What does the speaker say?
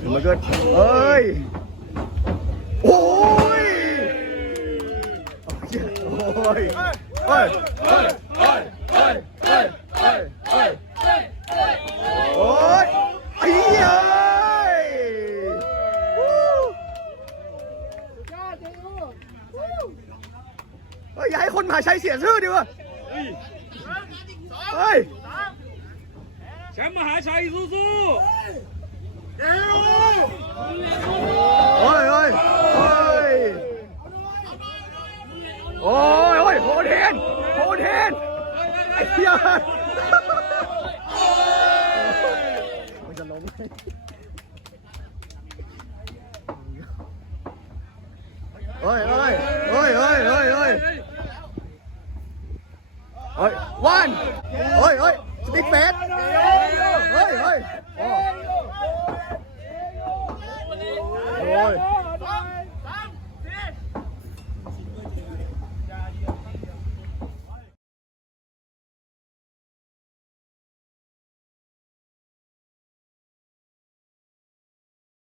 ถึงมาเกินเอ้ย โอ้ย โอ้ยเฮ้ยเฮ้ยเฮ้ยเฮ้ยเฮ้ยเฮ้ยเฮ้ยโอ้ยไอ้เหี้ยเฮ้ยอย่าให้คนมหาชัยเสียชื่อดิวะเฮ้ย แชมป์มหาชัยสู้โอ้ยโอ้ยโอ้ย โอ้ยโอ้ยโหเทนโหเทนไอ้เหี้ยมันจะล้มเฮ้ยเฮ้ยเฮ้ยเฮ้ยเฮ้ยเฮ้ยเฮ้ยวันเฮ้ยเฮ้ยสติ๊กเฟสเฮ้ยเฮ้ย